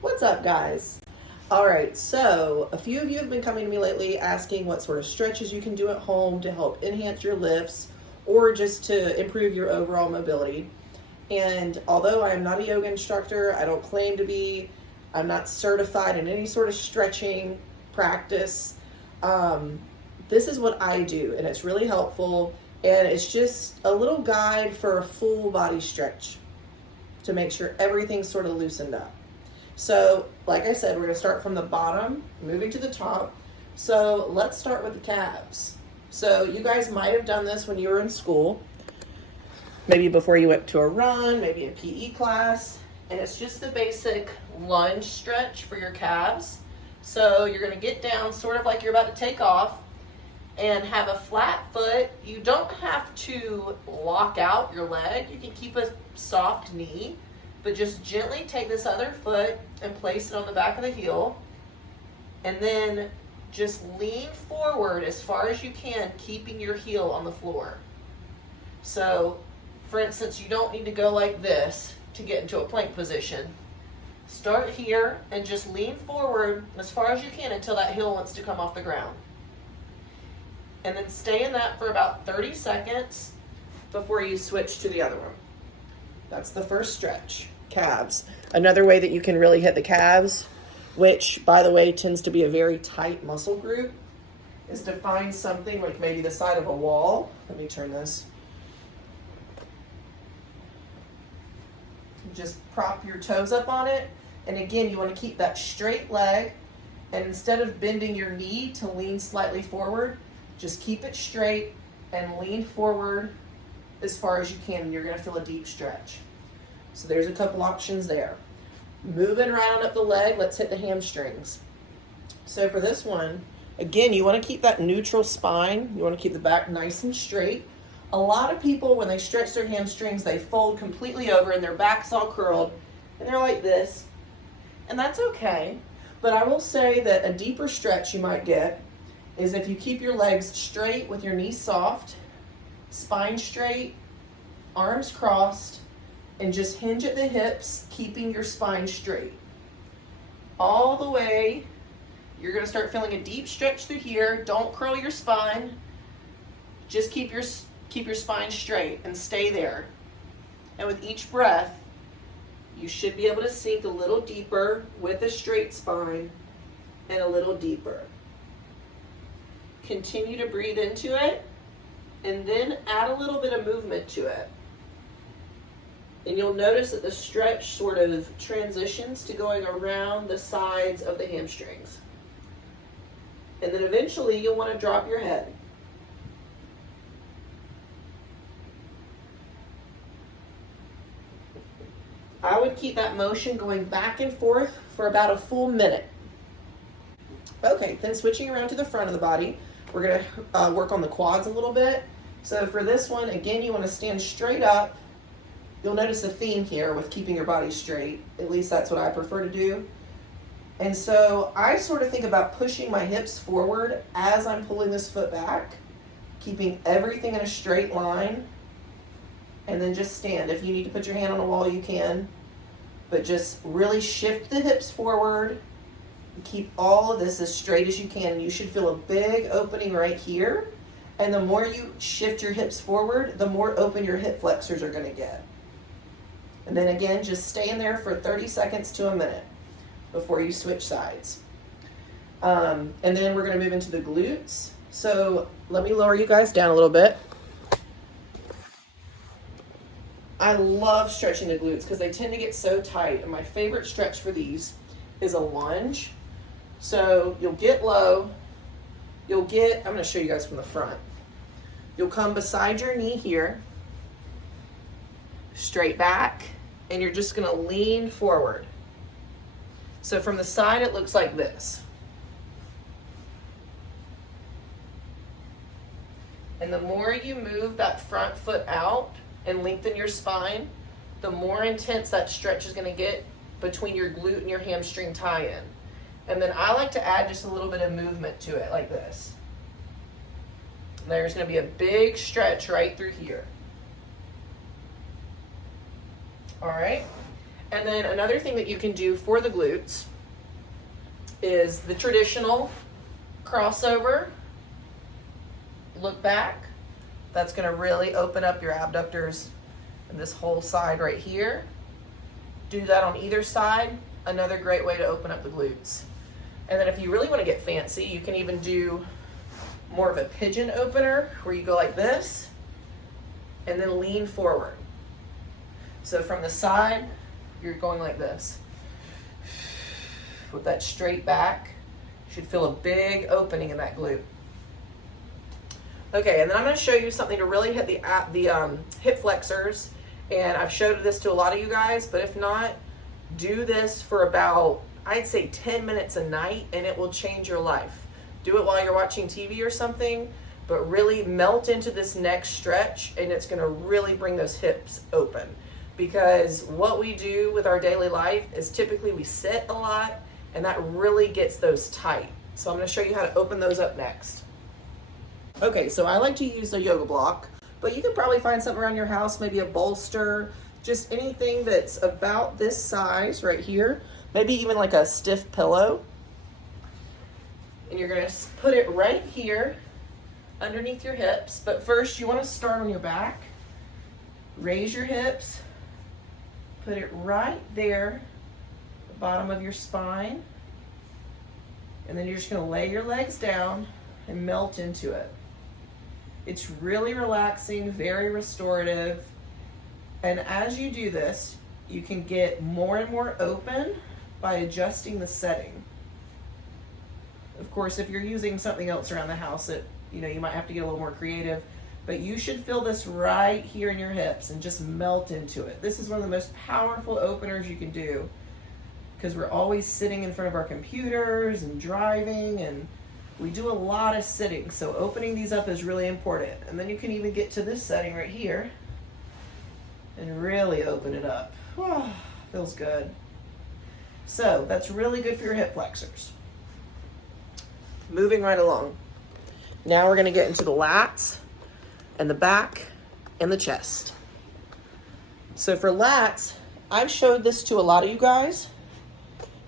What's up, guys? All right, so a few of you have been coming to me lately asking what sort of stretches you can do at home to help enhance your lifts or just to improve your overall mobility. And although I am not a yoga instructor, I don't claim to be, I'm not certified in any sort of stretching practice. This is what I do, and it's really helpful. And it's just a little guide for a full body stretch to make sure everything's sort of loosened up. So, like I said, we're going to start from the bottom, moving to the top. So, let's start with the calves. So, you guys might have done this when you were in school, maybe before you went to a run, maybe a PE class, and it's just the basic lunge stretch for your calves. So, you're going to get down sort of like you're about to take off and have a flat foot. You don't have to lock out your leg. You can keep a soft knee, but just gently take this other foot and place it on the back of the heel, and then just lean forward as far as you can, keeping your heel on the floor. So, for instance, you don't need to go like this to get into a plank position. Start here and just lean forward as far as you can until that heel wants to come off the ground. And then stay in that for about 30 seconds before you switch to the other one. That's the first stretch, calves. Another way that you can really hit the calves, which, by the way, tends to be a very tight muscle group, is to find something like maybe the side of a wall. Let me turn this. Just prop your toes up on it. And again, you want to keep that straight leg. And instead of bending your knee to lean slightly forward, just keep it straight and lean forward as far as you can, and you're going to feel a deep stretch. So there's a couple options there. Moving right on up the leg, let's hit the hamstrings. So for this one, again, you want to keep that neutral spine. You want to keep the back nice and straight. A lot of people, when they stretch their hamstrings, they fold completely over and their back's all curled, and they're like this. And that's okay. But I will say that a deeper stretch you might get is if you keep your legs straight with your knees soft, spine straight, arms crossed, and just hinge at the hips, keeping your spine straight. All the way, you're going to start feeling a deep stretch through here. Don't curl your spine. Just keep your spine straight and stay there. And with each breath, you should be able to sink a little deeper with a straight spine and a little deeper. Continue to breathe into it, and then add a little bit of movement to it. And you'll notice that the stretch sort of transitions to going around the sides of the hamstrings. And then eventually you'll want to drop your head. I would keep that motion going back and forth for about a full minute. Okay, then switching around to the front of the body, we're going to work on the quads a little bit. So for this one, again, you want to stand straight up. You'll notice a theme here with keeping your body straight. At least that's what I prefer to do. And so I sort of think about pushing my hips forward as I'm pulling this foot back, keeping everything in a straight line, and then just stand. If you need to put your hand on a wall, you can. But just really shift the hips forward. Keep all of this as straight as you can, and you should feel a big opening right here. And the more you shift your hips forward, the more open your hip flexors are going to get. And then again, just stay in there for 30 seconds to a minute before you switch sides. And then we're going to move into the glutes. So let me lower you guys down a little bit. I love stretching the glutes because they tend to get so tight, and my favorite stretch for these is a lunge. So you'll get low, I'm going to show you guys from the front. You'll come beside your knee here, straight back, and you're just going to lean forward. So from the side, it looks like this. And the more you move that front foot out and lengthen your spine, the more intense that stretch is going to get between your glute and your hamstring tie-in. And then I like to add just a little bit of movement to it like this. There's going to be a big stretch right through here. All right. And then another thing that you can do for the glutes is the traditional crossover, look back. That's going to really open up your abductors and this whole side right here. Do that on either side. Another great way to open up the glutes. And then if you really want to get fancy, you can even do more of a pigeon opener where you go like this and then lean forward. So from the side, you're going like this. With that straight back, you should feel a big opening in that glute. Okay, and then I'm going to show you something to really hit the hip flexors. And I've showed this to a lot of you guys, but if not, do this for about, I'd say 10 minutes a night, and it will change your life. Do it while you're watching TV or something, but really melt into this next stretch, and it's going to really bring those hips open. Because what we do with our daily life is typically we sit a lot, and that really gets those tight. So I'm going to show you how to open those up next. Okay, so I like to use a yoga block, but you can probably find something around your house, maybe a bolster, just anything that's about this size right here, maybe even like a stiff pillow. And you're going to put it right here underneath your hips, but first you want to start on your back. Raise your hips, put it right there, the bottom of your spine, and then you're just going to lay your legs down and melt into it. It's really relaxing, very restorative. And as you do this, you can get more and more open by adjusting the setting. Of course, if you're using something else around the house, you might have to get a little more creative, but you should feel this right here in your hips and just melt into it. This is one of the most powerful openers you can do because we're always sitting in front of our computers and driving, and we do a lot of sitting, so opening these up is really important. And then you can even get to this setting right here and really open it up. Oh, feels good. So that's really good for your hip flexors. Moving right along. Now we're going to get into the lats and the back and the chest. So for lats, I've showed this to a lot of you guys.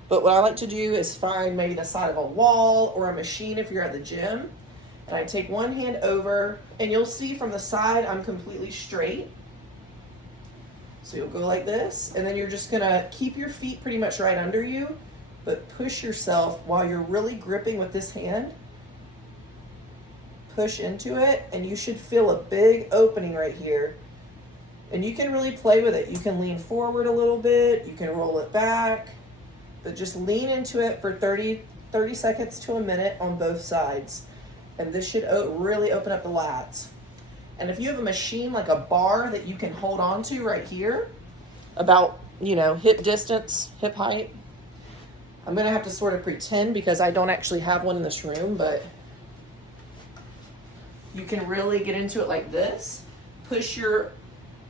But what I like to do is find maybe the side of a wall or a machine if you're at the gym. And I take one hand over, and you'll see from the side I'm completely straight. So you'll go like this, and then you're just gonna keep your feet pretty much right under you, but push yourself while you're really gripping with this hand. Push into it, and you should feel a big opening right here. And you can really play with it. You can lean forward a little bit, you can roll it back, but just lean into it for 30 seconds to a minute on both sides. And this should really open up the lats. And if you have a machine like a bar that you can hold on to right here, about, hip distance, hip height. I'm gonna have to sort of pretend because I don't actually have one in this room, but you can really get into it like this. Push your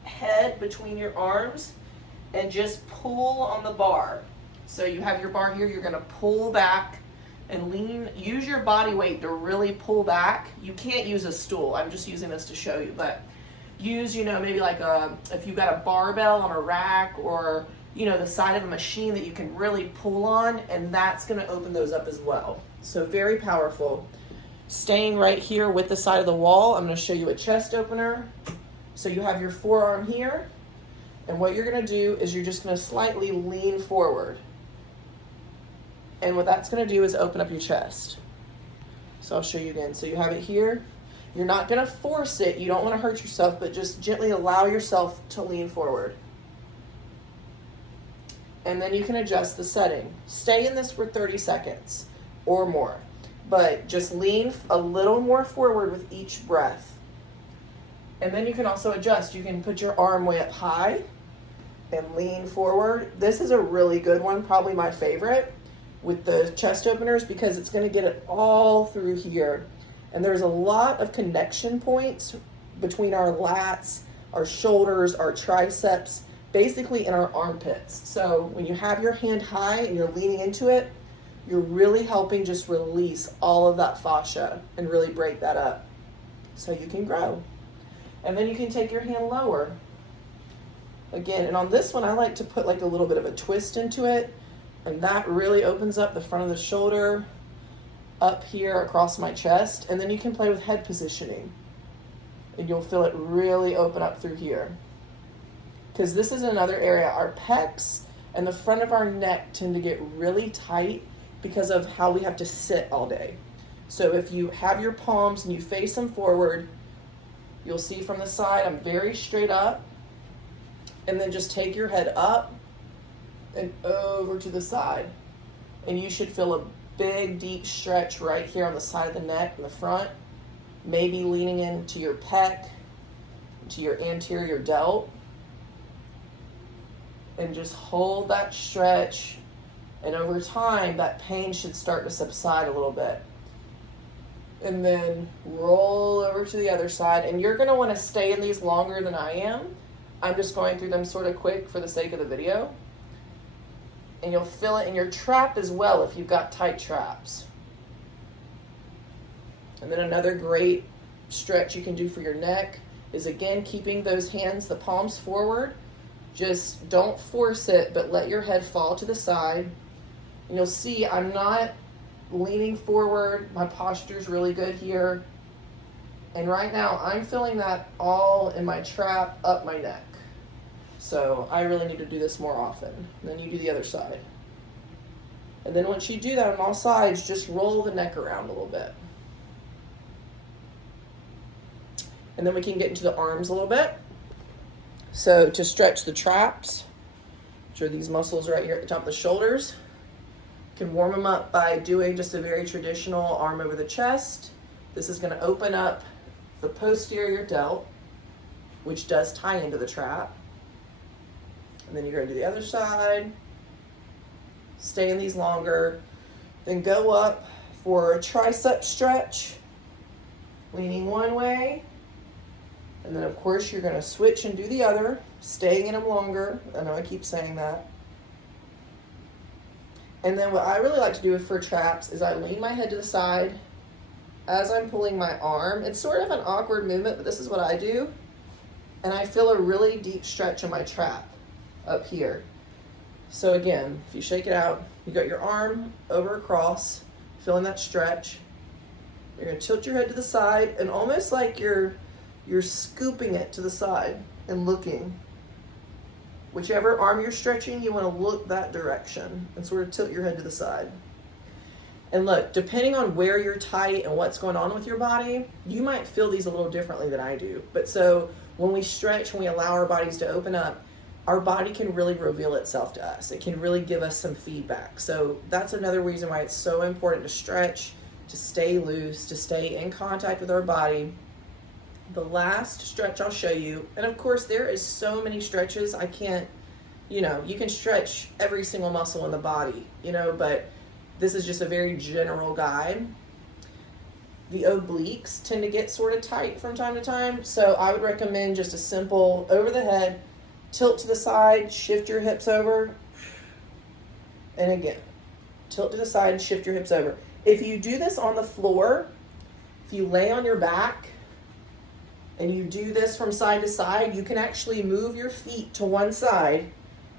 head between your arms and just pull on the bar. So you have your bar here, you're gonna pull back and lean, use your body weight to really pull back. You can't use a stool, I'm just using this to show you, but use, maybe like if you've got a barbell on a rack or, the side of a machine that you can really pull on, and that's gonna open those up as well. So very powerful. Staying right here with the side of the wall, I'm gonna show you a chest opener. So you have your forearm here, and what you're gonna do is you're just gonna slightly lean forward. And what that's going to do is open up your chest. So I'll show you again. So you have it here. You're not going to force it. You don't want to hurt yourself, but just gently allow yourself to lean forward. And then you can adjust the setting. Stay in this for 30 seconds or more, but just lean a little more forward with each breath. And then you can also adjust. You can put your arm way up high and lean forward. This is a really good one, probably my favorite, with the chest openers, because it's going to get it all through here. And there's a lot of connection points between our lats, our shoulders, our triceps, basically in our armpits. So when you have your hand high and you're leaning into it, you're really helping just release all of that fascia and really break that up so you can grow. And then you can take your hand lower Again, and on this one, I like to put like a little bit of a twist into it, and that really opens up the front of the shoulder, up here across my chest, and then you can play with head positioning, and you'll feel it really open up through here. Because this is another area, our pecs and the front of our neck tend to get really tight because of how we have to sit all day. So if you have your palms and you face them forward, you'll see from the side, I'm very straight up. And then just take your head up and over to the side. And you should feel a big, deep stretch right here on the side of the neck in the front. Maybe leaning into your pec, to your anterior delt. And just hold that stretch. And over time, that pain should start to subside a little bit. And then roll over to the other side. And you're gonna wanna stay in these longer than I am. I'm just going through them sort of quick for the sake of the video. And you'll feel it in your trap as well if you've got tight traps. And then another great stretch you can do for your neck is, again, keeping those hands, the palms forward. Just don't force it, but let your head fall to the side. And you'll see I'm not leaning forward. My posture is really good here. And right now I'm feeling that all in my trap up my neck. So I really need to do this more often. And then you do the other side. And then once you do that on all sides, just roll the neck around a little bit. And then we can get into the arms a little bit. So to stretch the traps, which are these muscles right here at the top of the shoulders, you can warm them up by doing just a very traditional arm over the chest. This is going to open up the posterior delt, which does tie into the trap. And then you're going to do the other side. Stay in these longer. Then go up for a tricep stretch, leaning one way. And then, of course, you're going to switch and do the other, staying in them longer. I know I keep saying that. And then what I really like to do for traps is I lean my head to the side as I'm pulling my arm. It's sort of an awkward movement, but this is what I do. And I feel a really deep stretch in my trap up here. So again, if you shake it out, you got your arm over across, feeling that stretch. You're going to tilt your head to the side, and almost like you're scooping it to the side and looking. Whichever arm you're stretching, you want to look that direction and sort of tilt your head to the side. And look, depending on where you're tight and what's going on with your body, you might feel these a little differently than I do. But so when we stretch, when we allow our bodies to open up, our body can really reveal itself to us. It can really give us some feedback. So that's another reason why it's so important to stretch, to stay loose, to stay in contact with our body. The last stretch I'll show you, and of course there is so many stretches, I can't, you can stretch every single muscle in the body, but this is just a very general guide. The obliques tend to get sort of tight from time to time, so I would recommend just a simple over the head, tilt to the side, shift your hips over, and again, tilt to the side, shift your hips over. If you do this on the floor, if you lay on your back, and you do this from side to side, you can actually move your feet to one side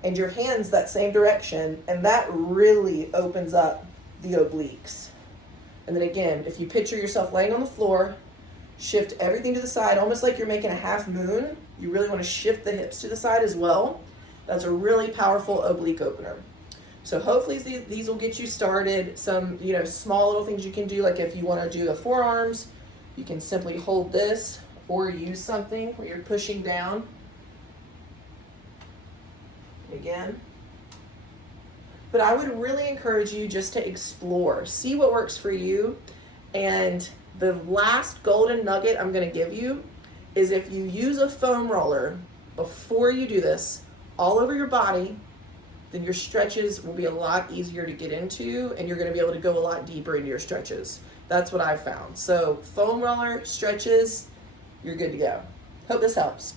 and your hands that same direction, and that really opens up the obliques. And then again, if you picture yourself laying on the floor, shift everything to the side, almost like you're making a half moon. You really want to shift the hips to the side as well. That's a really powerful oblique opener. So hopefully these will get you started. Some, small little things you can do, like if you want to do the forearms, you can simply hold this, or use something where you're pushing down. Again. But I would really encourage you just to explore, see what works for you. And the last golden nugget I'm going to give you is, if you use a foam roller before you do this all over your body, then your stretches will be a lot easier to get into, and you're going to be able to go a lot deeper into your stretches. That's what I've found. So foam roller stretches, you're good to go. Hope this helps.